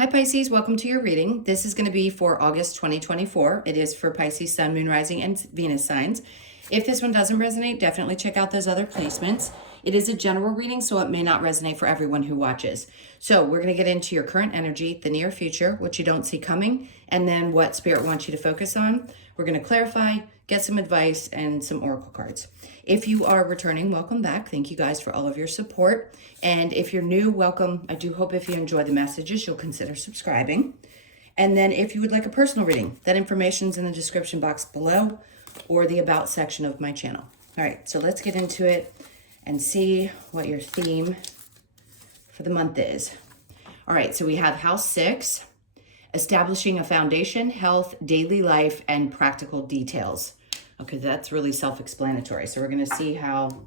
Hi Pisces, welcome to your reading. This is going to be for August 2024. It is for Pisces, Sun, Moon, Rising, and Venus signs. If this one doesn't resonate, definitely check out those other placements. It is a general reading, so it may not resonate for everyone who watches. So we're going to get into your current energy, the near future, what you don't see coming, and then what Spirit wants you to focus on. We're going to clarify, get some advice, and some oracle cards. If you are returning, welcome back. Thank you guys for all of your support. And if you're new, welcome. I do hope if you enjoy the messages, you'll consider subscribing. And then if you would like a personal reading, that information's in the description box below or the about section of my channel. All right, so let's get into it and see what your theme for the month is. All right, so we have House 6, establishing a foundation, health, daily life, and practical details. Okay, that's really self-explanatory. So we're going to see how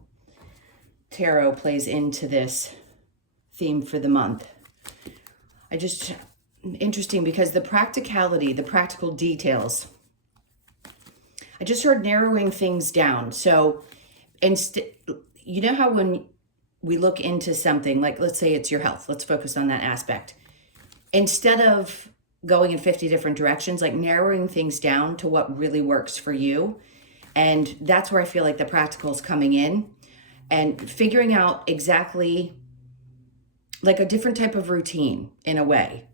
tarot plays into this theme for the month. Interesting because the practicality, the practical details, I just heard narrowing things down. So you know how when we look into something, like let's say it's your health, let's focus on that aspect. Instead of going in 50 different directions, like narrowing things down to what really works for you. And that's where I feel like the practical is coming in and figuring out exactly like a different type of routine in a way.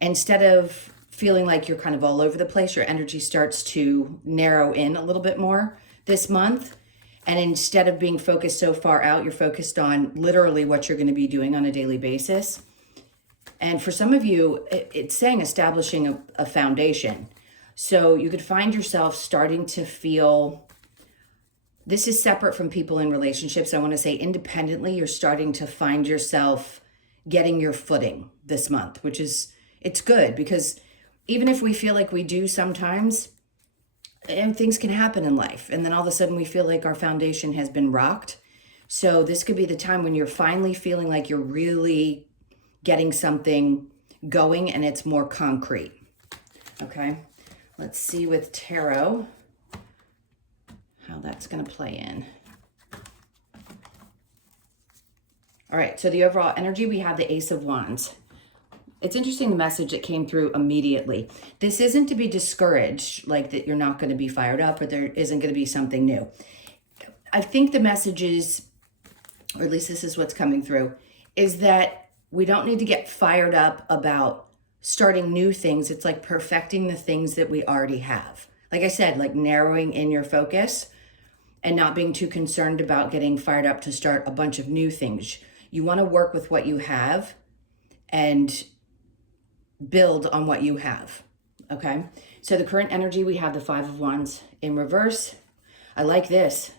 Instead of feeling like you're kind of all over the place, your energy starts to narrow in a little bit more this month. And instead of being focused so far out, you're focused on literally what you're going to be doing on a daily basis. And for some of you, it's saying establishing a foundation. So you could find yourself starting to feel, this is separate from people in relationships. I want to say independently, you're starting to find yourself getting your footing this month, which is, it's good because even if we feel like we do sometimes, and things can happen in life. And then all of a sudden we feel like our foundation has been rocked. So this could be the time when you're finally feeling like you're really getting something going and it's more concrete. Okay. Let's see with tarot how that's going to play in. All right, so the overall energy, we have the Ace of Wands. It's interesting the message that came through immediately. This isn't to be discouraged, like that you're not going to be fired up or there isn't going to be something new. I think the message is, or at least this is what's coming through, is that we don't need to get fired up about starting new things. It's like perfecting the things that we already have. Like I said, like narrowing in your focus and not being too concerned about getting fired up to start a bunch of new things. You want to work with what you have and build on what you have. Okay. So the current energy, we have the Five of Wands in reverse. I like this.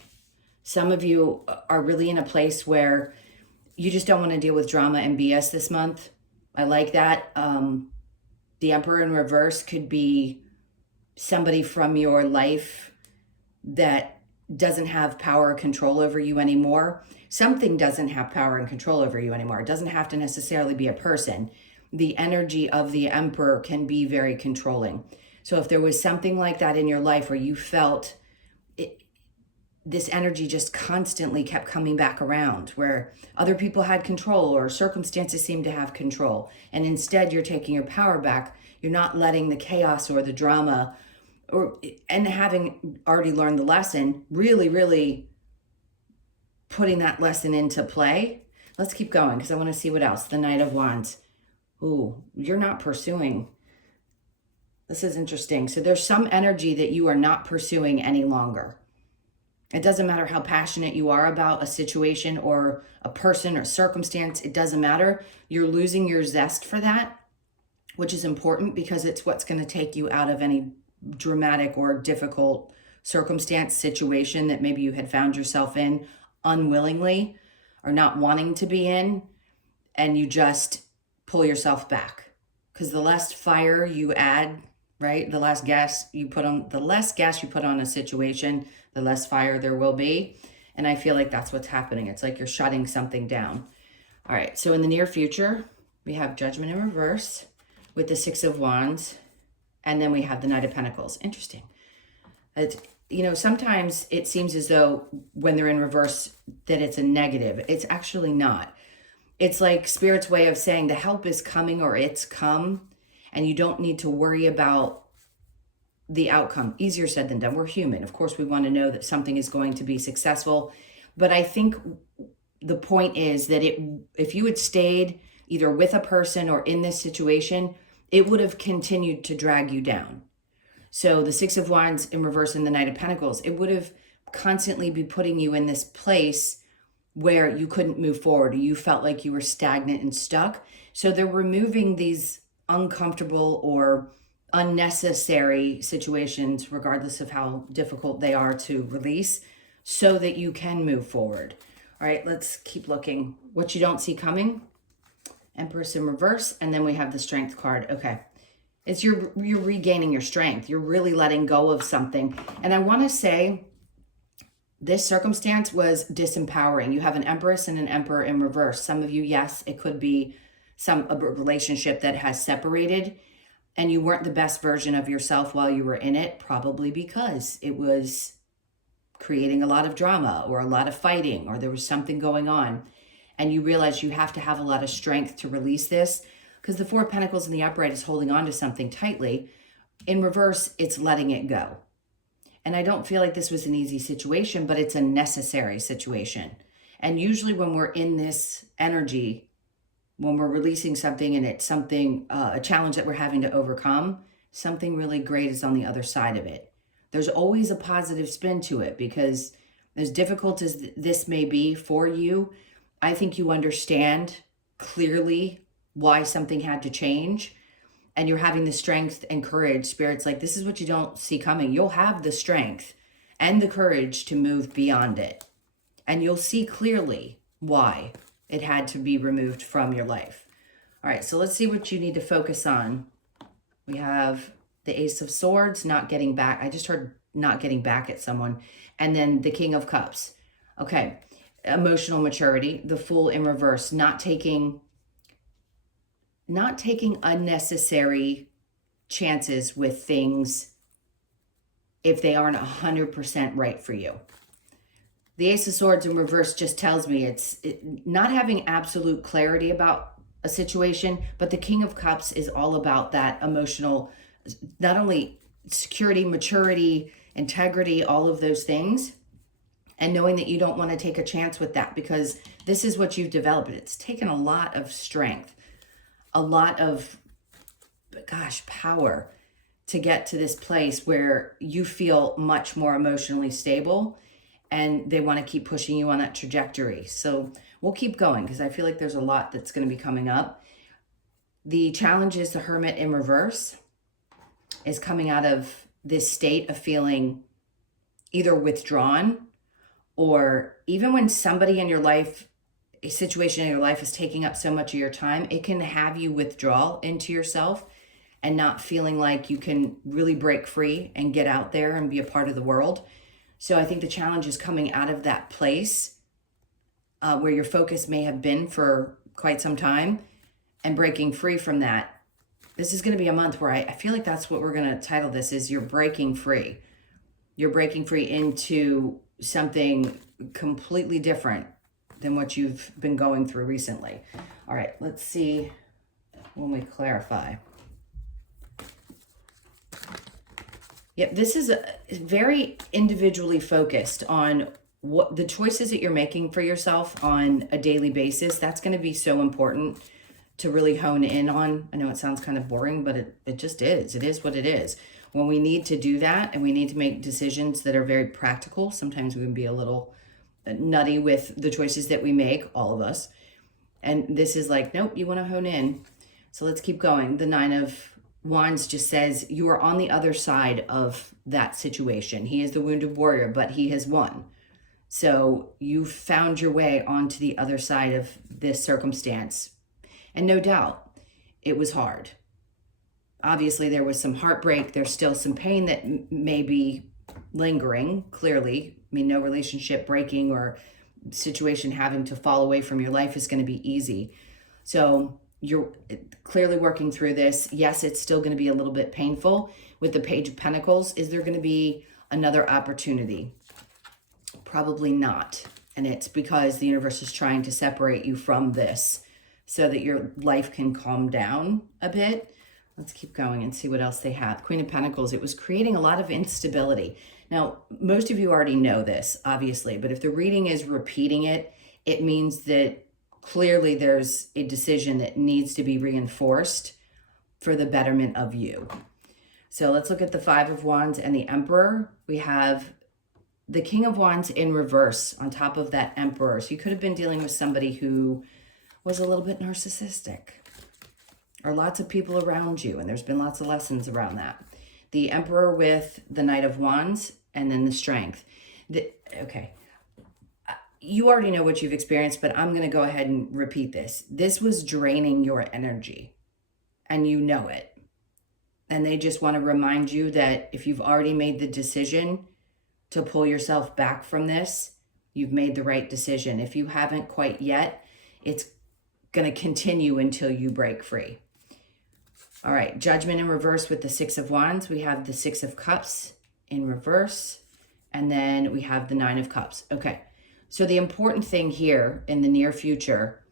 Some of you are really in a place where you just don't want to deal with drama and BS this month. I like that. The Emperor in reverse could be somebody from your life that doesn't have power or control over you anymore. Something doesn't have power and control over you anymore. It doesn't have to necessarily be a person. The energy of the Emperor can be very controlling. So if there was something like that in your life where you felt this energy just constantly kept coming back around, where other people had control or circumstances seemed to have control, and instead you're taking your power back, you're not letting the chaos or the drama, and having already learned the lesson, really putting that lesson into play. Let's keep going because I want to see what else. The Knight of Wands. Ooh, you're not pursuing. This is interesting. So there's some energy that you are not pursuing any longer. It doesn't matter how passionate you are about a situation or a person or circumstance. It doesn't matter. You're losing your zest for that, which is important because it's what's going to take you out of any dramatic or difficult circumstance, situation that maybe you had found yourself in unwillingly or not wanting to be in, and you just pull yourself back. Because the less fire you add, right? The less gas you put on a situation, the less fire there will be. And I feel like that's what's happening. It's like you're shutting something down. All right, so in the near future, we have Judgment in reverse with the Six of Wands, and then we have the Knight of Pentacles. Interesting. Sometimes it seems as though when they're in reverse that it's a negative. It's actually not. It's like Spirit's way of saying the help is coming or it's come, and you don't need to worry about the outcome. Easier said than done. We're human. Of course, we want to know that something is going to be successful. But I think the point is that if you had stayed either with a person or in this situation, it would have continued to drag you down. So the Six of Wands in reverse and the Knight of Pentacles, it would have constantly be putting you in this place where you couldn't move forward, or you felt like you were stagnant and stuck. So they're removing these uncomfortable or unnecessary situations, regardless of how difficult they are to release, so that you can move forward. All right, let's keep looking. What you don't see coming, Empress in reverse, and then we have the Strength card. Okay, it's you're regaining your strength. You're really letting go of something. And I want to say this circumstance was disempowering. You have an Empress and an Emperor in reverse. Some of you, yes, it could be a relationship that has separated and you weren't the best version of yourself while you were in it, probably because it was creating a lot of drama or a lot of fighting, or there was something going on. And you realize you have to have a lot of strength to release this, because the Four of Pentacles in the upright is holding on to something tightly. In reverse, it's letting it go. And I don't feel like this was an easy situation, but it's a necessary situation. And usually when we're in this energy, when we're releasing something and it's something, a challenge that we're having to overcome, something really great is on the other side of it. There's always a positive spin to it, because as difficult as this may be for you, I think you understand clearly why something had to change. And you're having the strength and courage. Spirit's like, this is what you don't see coming. You'll have the strength and the courage to move beyond it. And you'll see clearly why it had to be removed from your life. All right, so let's see what you need to focus on. We have the Ace of Swords, not getting back. I just heard not getting back at someone. And then the King of Cups. Okay, emotional maturity, the Fool in reverse, not taking unnecessary chances with things if they aren't 100% right for you. The Ace of Swords in reverse just tells me it's not having absolute clarity about a situation, but the King of Cups is all about that emotional, not only security, maturity, integrity, all of those things, and knowing that you don't want to take a chance with that, because this is what you've developed. It's taken a lot of strength, a lot of, gosh, power to get to this place where you feel much more emotionally stable, and they want to keep pushing you on that trajectory. So we'll keep going, because I feel like there's a lot that's going to be coming up. The challenge is the Hermit in reverse is coming out of this state of feeling either withdrawn, or even when somebody in your life, a situation in your life is taking up so much of your time, it can have you withdraw into yourself and not feeling like you can really break free and get out there and be a part of the world. So I think the challenge is coming out of that place where your focus may have been for quite some time, and breaking free from that. This is going to be a month where I feel like that's what we're going to title this, is you're breaking free. You're breaking free into something completely different than what you've been going through recently. All right, let's see when we clarify. Yep, this is very individually focused on what the choices that you're making for yourself on a daily basis. That's going to be so important to really hone in on. I know it sounds kind of boring, but it just is. It is what it is. When we need to do that and we need to make decisions that are very practical, sometimes we can be a little nutty with the choices that we make, all of us. And this is like, nope, you want to hone in. So let's keep going. The Nine of Wands just says you are on the other side of that situation. He is the wounded warrior, but he has won. So you found your way onto the other side of this circumstance. And no doubt it was hard. Obviously, there was some heartbreak. There's still some pain that may be lingering, clearly. I mean, no relationship breaking or situation having to fall away from your life is going to be easy. So you're clearly working through this. Yes, it's still going to be a little bit painful. With the Page of Pentacles, is there going to be another opportunity? Probably not. And it's because the universe is trying to separate you from this. so that your life can calm down a bit. Let's keep going and see what else they have. Queen of Pentacles, it was creating a lot of instability. Now, most of you already know this, obviously, but if the reading is repeating it, it means that clearly there's a decision that needs to be reinforced for the betterment of you. So let's look at the Five of Wands and the Emperor. We have the King of Wands in reverse on top of that Emperor. So you could have been dealing with somebody who was a little bit narcissistic, or lots of people around you, and there's been lots of lessons around that. The Emperor with the Knight of Wands, and then the Strength. Okay, you already know what you've experienced, but I'm going to go ahead and repeat this. This was draining your energy, and you know it. And they just want to remind you that if you've already made the decision to pull yourself back from this, you've made the right decision. If you haven't quite yet, it's going to continue until you break free. All right, Judgment in reverse with the Six of Wands. We have the Six of Cups in reverse, and then we have the Nine of Cups. Okay, so the important thing here in the near future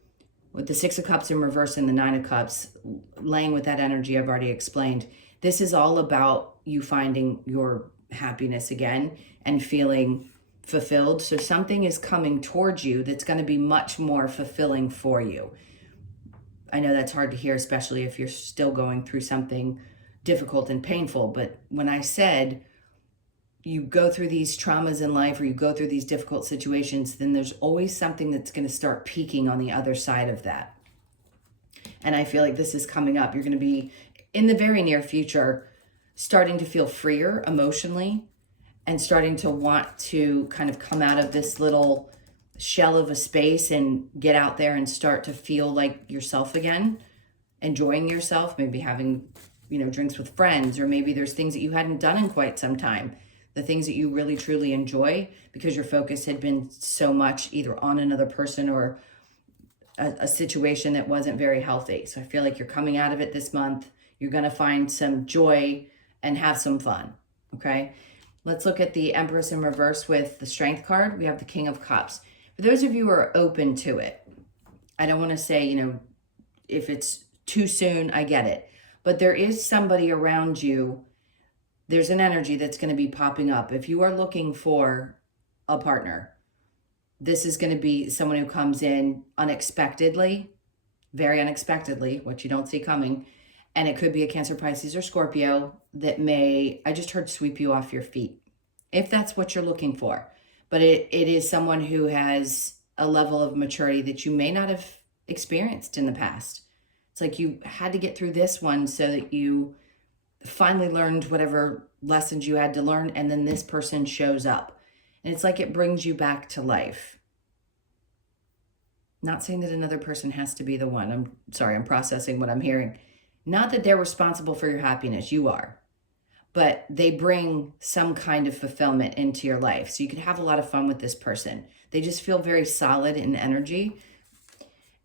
with the Six of Cups in reverse and the Nine of Cups, laying with that energy I've already explained, this is all about you finding your happiness again and feeling fulfilled. So something is coming towards you that's going to be much more fulfilling for you. I know that's hard to hear, especially if you're still going through something difficult and painful. But when I said you go through these traumas in life, or you go through these difficult situations, then there's always something that's going to start peaking on the other side of that. And I feel like this is coming up. You're going to be, in the very near future, starting to feel freer emotionally and starting to want to kind of come out of this little shell of a space and get out there and start to feel like yourself again, enjoying yourself, maybe having, drinks with friends, or maybe there's things that you hadn't done in quite some time, the things that you really truly enjoy, because your focus had been so much either on another person or a situation that wasn't very healthy. So I feel like you're coming out of it this month. You're going to find some joy and have some fun. Okay, let's look at the Empress in reverse with the Strength card. We have the King of Cups. For those of you who are open to it, I don't want to say, if it's too soon, I get it. But there is somebody around you. There's an energy that's going to be popping up. If you are looking for a partner, this is going to be someone who comes in unexpectedly, very unexpectedly, what you don't see coming. And it could be a Cancer, Pisces, or Scorpio that may, I just heard, sweep you off your feet, if that's what you're looking for. But it is someone who has a level of maturity that you may not have experienced in the past. It's like you had to get through this one so that you finally learned whatever lessons you had to learn, and then this person shows up. And it's like it brings you back to life. Not saying that another person has to be the one. I'm sorry, I'm processing what I'm hearing. Not that they're responsible for your happiness, you are. But they bring some kind of fulfillment into your life. So you can have a lot of fun with this person. They just feel very solid in energy.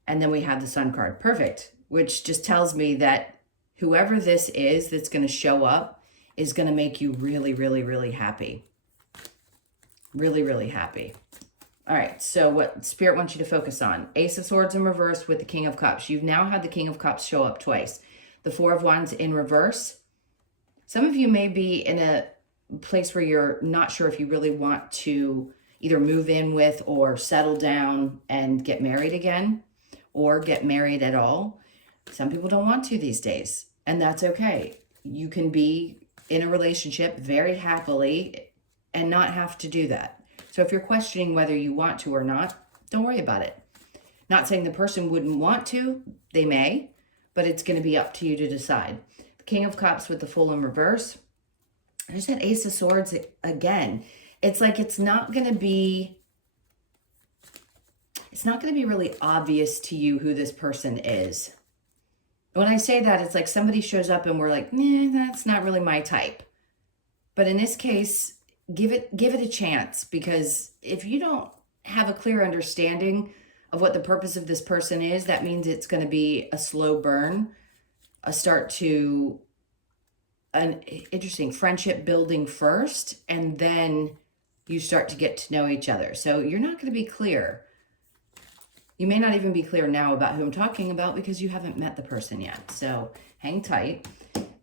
And then we have the Sun card. Perfect. Which just tells me that whoever this is that's going to show up is going to make you really, really, really happy. Really, really happy. All right. So what Spirit wants you to focus on. Ace of Swords in reverse with the King of Cups. You've now had the King of Cups show up twice. The Four of Wands in reverse. Some of you may be in a place where you're not sure if you really want to either move in with or settle down and get married again, or get married at all. Some people don't want to these days, and that's okay. You can be in a relationship very happily and not have to do that. So if you're questioning whether you want to or not, don't worry about it. Not saying the person wouldn't want to, they may, but it's going to be up to you to decide. King of Cups with the Fool in reverse. There's that Ace of Swords again. It's like it's not going to be really obvious to you who this person is. When I say that, it's like somebody shows up and we're like, nah, that's not really my type. But in this case, give it a chance, because if you don't have a clear understanding of what the purpose of this person is, that means it's going to be a slow burn, a start to an interesting friendship building first, and then you start to get to know each other. So you're not going to be clear. You may not even be clear now about who I'm talking about because you haven't met the person yet. So hang tight.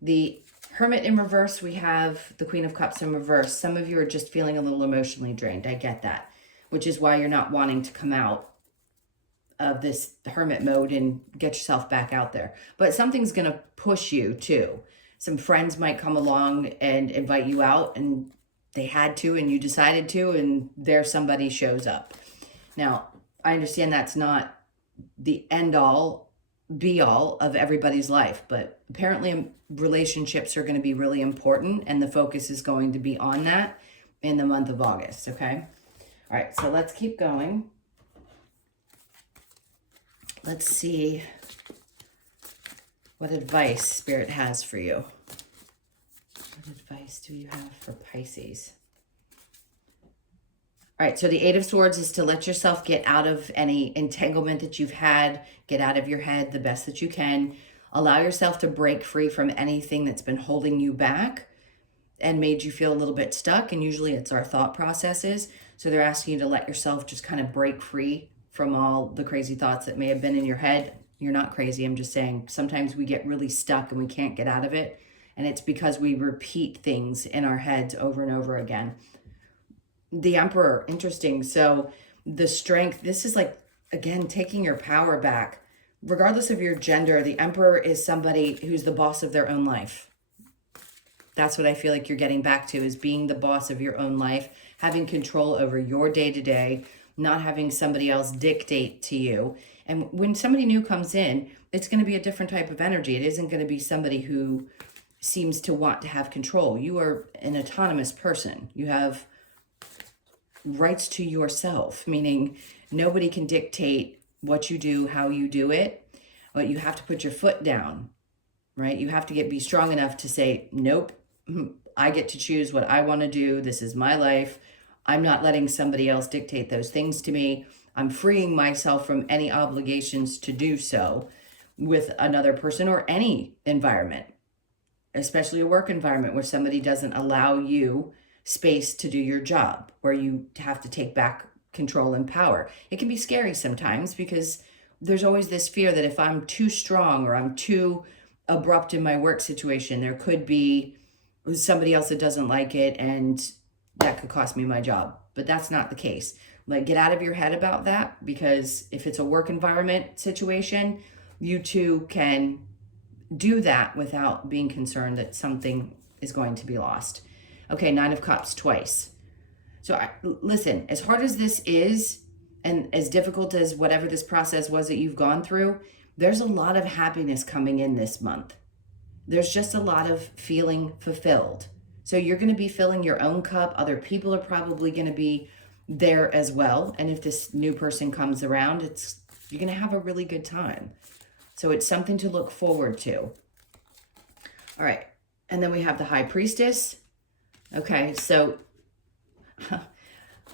The Hermit in reverse, we have the Queen of Cups in reverse. Some of you are just feeling a little emotionally drained. I get that, which is why you're not wanting to come out of this hermit mode and get yourself back out there. But something's going to push you too. Some friends might come along and invite you out, and they had to and you decided to, and there somebody shows up. Now, I understand that's not the end all be all of everybody's life, but apparently relationships are going to be really important, and the focus is going to be on that in the month of August, okay? All right, so let's keep going. Let's see what advice Spirit has for you. What advice do you have for Pisces? All right, so the Eight of Swords is to let yourself get out of any entanglement that you've had, get out of your head the best that you can. Allow yourself to break free from anything that's been holding you back and made you feel a little bit stuck. And usually it's our thought processes. So they're asking you to let yourself just kind of break free from all the crazy thoughts that may have been in your head. You're not crazy. I'm just saying sometimes we get really stuck and we can't get out of it. And it's because we repeat things in our heads over and over again. The Emperor, interesting. So the strength, this is like, again, taking your power back. Regardless of your gender, the Emperor is somebody who's the boss of their own life. That's what I feel like you're getting back to, is being the boss of your own life, having control over your day-to-day, not having somebody else dictate to you. And when somebody new comes in, it's going to be a different type of energy. It isn't going to be somebody who seems to want to have control. You are an autonomous person. You have rights to yourself, meaning nobody can dictate what you do, how you do it, but you have to put your foot down, right? You have to be strong enough to say, nope, I get to choose what I want to do. This is my life. I'm not letting somebody else dictate those things to me. I'm freeing myself from any obligations to do so with another person or any environment, especially a work environment where somebody doesn't allow you space to do your job, where you have to take back control and power. It can be scary sometimes because there's always this fear that if I'm too strong or I'm too abrupt in my work situation, there could be somebody else that doesn't like it and that could cost me my job. But that's not the case. Like, get out of your head about that, because if it's a work environment situation, you too can do that without being concerned that something is going to be lost. Okay, Nine of Cups twice. So listen, as hard as this is, and as difficult as whatever this process was that you've gone through, there's a lot of happiness coming in this month. There's just a lot of feeling fulfilled. So you're going to be filling your own cup. Other people are probably going to be there as well. And if this new person comes around, you're going to have a really good time. So it's something to look forward to. All right. And then we have the High Priestess. Okay, so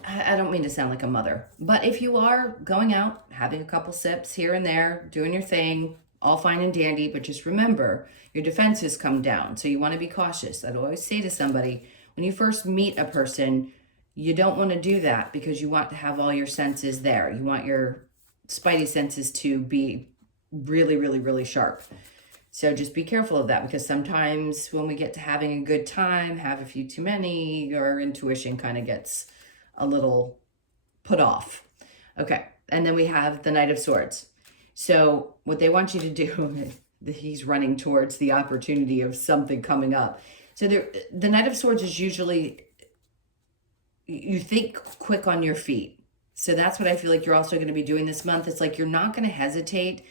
I don't mean to sound like a mother, but if you are going out, having a couple sips here and there, doing your thing, all fine and dandy, but just remember, your defenses come down. So you want to be cautious. I'd always say to somebody, when you first meet a person, you don't want to do that because you want to have all your senses there. You want your spidey senses to be really, really, really sharp. So just be careful of that, because sometimes when we get to having a good time, have a few too many, our intuition kind of gets a little put off. Okay, and then we have the Knight of Swords. So what they want you to do, he's running towards the opportunity of something coming up. So the Knight of Swords is usually, you think quick on your feet. So that's what I feel like you're also going to be doing this month. It's like you're not going to hesitate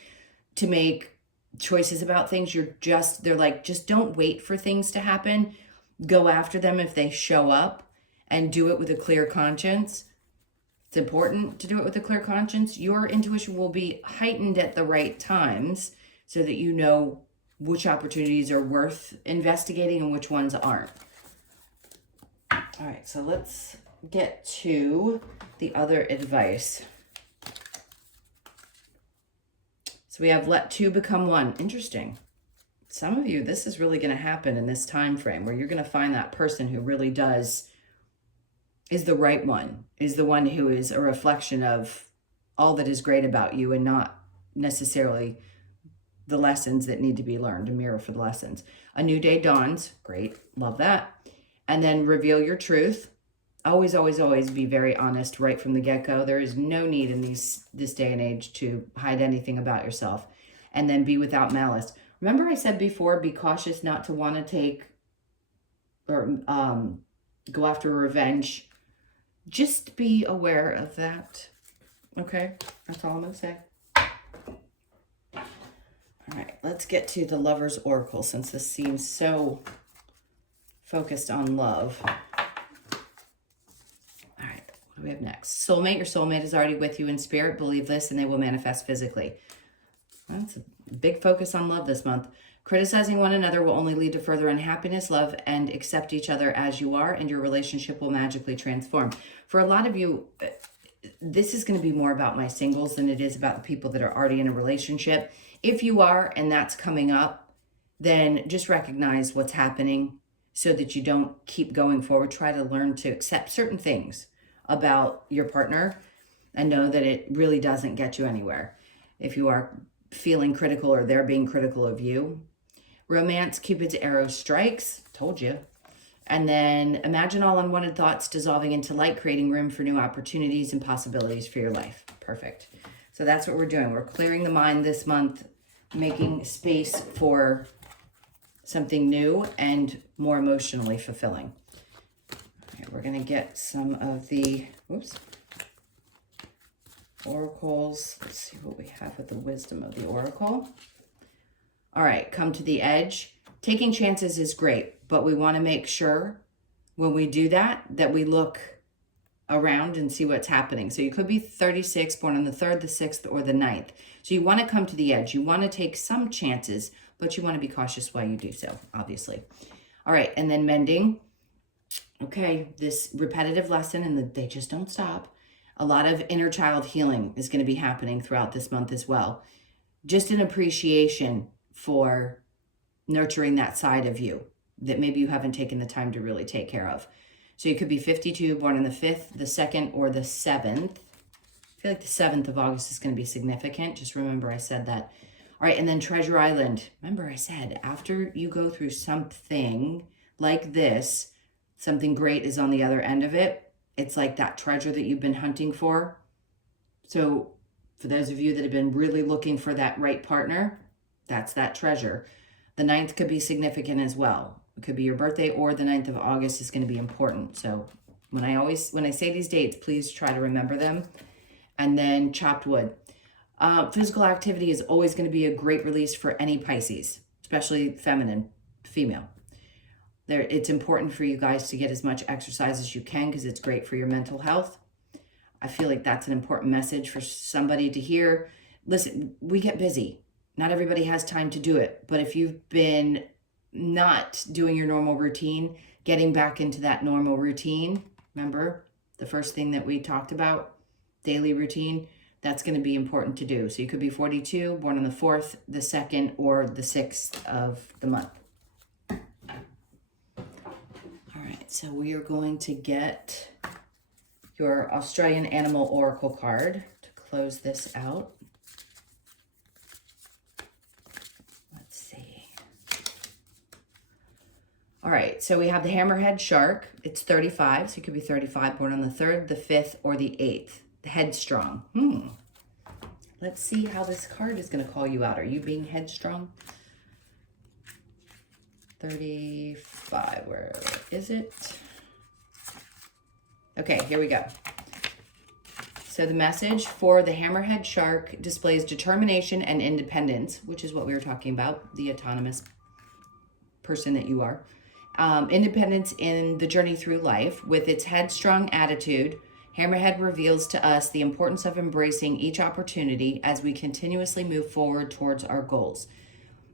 to make choices about things. They're like, just don't wait for things to happen. Go after them if they show up, and do it with a clear conscience. It's important to do it with a clear conscience. Your intuition will be heightened at the right times so that you know which opportunities are worth investigating and which ones aren't. All right, so let's get to the other advice. So we have let two become one. Interesting. Some of you, this is really going to happen in this time frame where you're going to find that person who really is the right one, is the one who is a reflection of all that is great about you and not necessarily the lessons that need to be learned, a mirror for the lessons. A new day dawns. Great. Love that. And then reveal your truth. Always, always, always be very honest right from the get-go. There is no need in this day and age to hide anything about yourself. And then be without malice. Remember I said before, be cautious not to want to take or go after revenge. Just be aware of that. Okay? That's all I'm going to say. All right, let's get to the Lover's Oracle since this seems so focused on love. What do we have next? Soulmate. Your soulmate is already with you in spirit. Believe this and they will manifest physically. Well, that's a big focus on love this month. Criticizing one another will only lead to further unhappiness. Love and accept each other as you are, and your relationship will magically transform. For a lot of you, this is going to be more about my singles than it is about the people that are already in a relationship. If you are, and that's coming up, then just recognize what's happening so that you don't keep going forward. Try to learn to accept certain things about your partner and know that it really doesn't get you anywhere if you are feeling critical or they're being critical of you. Romance, Cupid's arrow strikes. Told you. And then imagine all unwanted thoughts dissolving into light, creating room for new opportunities and possibilities for your life. Perfect. So that's what we're doing. We're clearing the mind this month, making space for something new and more emotionally fulfilling. We're going to get some of the, oracles. Let's see what we have with the wisdom of the oracle. All right, come to the edge. Taking chances is great, but we want to make sure when we do that, that we look around and see what's happening. So you could be 36, born on the 3rd, the 6th, or the 9th. So you want to come to the edge. You want to take some chances, but you want to be cautious while you do so, obviously. All right, and then mending. Okay, this repetitive lesson, and they just don't stop. A lot of inner child healing is going to be happening throughout this month as well. Just an appreciation for nurturing that side of you that maybe you haven't taken the time to really take care of. So you could be 52, born on the 5th, the 2nd, or the 7th. I feel like the 7th of August is going to be significant. Just remember I said that. All right, and then Treasure Island. Remember I said after you go through something like this, something great is on the other end of it. It's like that treasure that you've been hunting for. So for those of you that have been really looking for that right partner, that's that treasure. The 9th could be significant as well. It could be your birthday, or the 9th of August is going to be important. So when I say these dates, please try to remember them. And then chopped wood. Physical activity is always going to be a great release for any Pisces, especially female. It's important for you guys to get as much exercise as you can because it's great for your mental health. I feel like that's an important message for somebody to hear. Listen, we get busy. Not everybody has time to do it. But if you've been not doing your normal routine, getting back into that normal routine, remember the first thing that we talked about, daily routine, that's going to be important to do. So you could be 42, born on the 4th, the 2nd, or the 6th of the month. So we are going to get your Australian Animal Oracle card to close this out. Let's see. All right, so we have the Hammerhead Shark. It's 35, so you could be 35, born on the 3rd, the 5th, or the 8th. The Headstrong. Let's see how this card is going to call you out. Are you being headstrong? 35, where is it? Okay, here we go. So the message for the Hammerhead Shark displays determination and independence, which is what we were talking about, the autonomous person that you are. Independence in the journey through life. With its headstrong attitude, Hammerhead reveals to us the importance of embracing each opportunity as we continuously move forward towards our goals.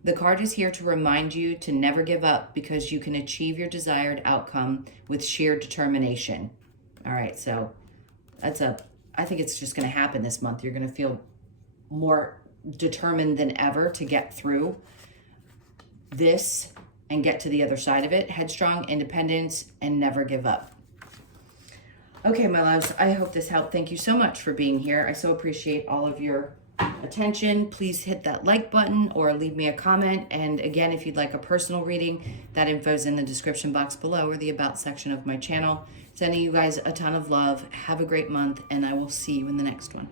The card is here to remind you to never give up because you can achieve your desired outcome with sheer determination. All right, so I think it's just going to happen this month. You're going to feel more determined than ever to get through this and get to the other side of it. Headstrong, independence, and never give up. Okay, my loves, I hope this helped. Thank you so much for being here. I so appreciate all of your attention. Please hit that like button or leave me a comment. And again, if you'd like a personal reading, that info is in the description box below or the about section of my channel. Sending you guys a ton of love. Have a great month, and I will see you in the next one.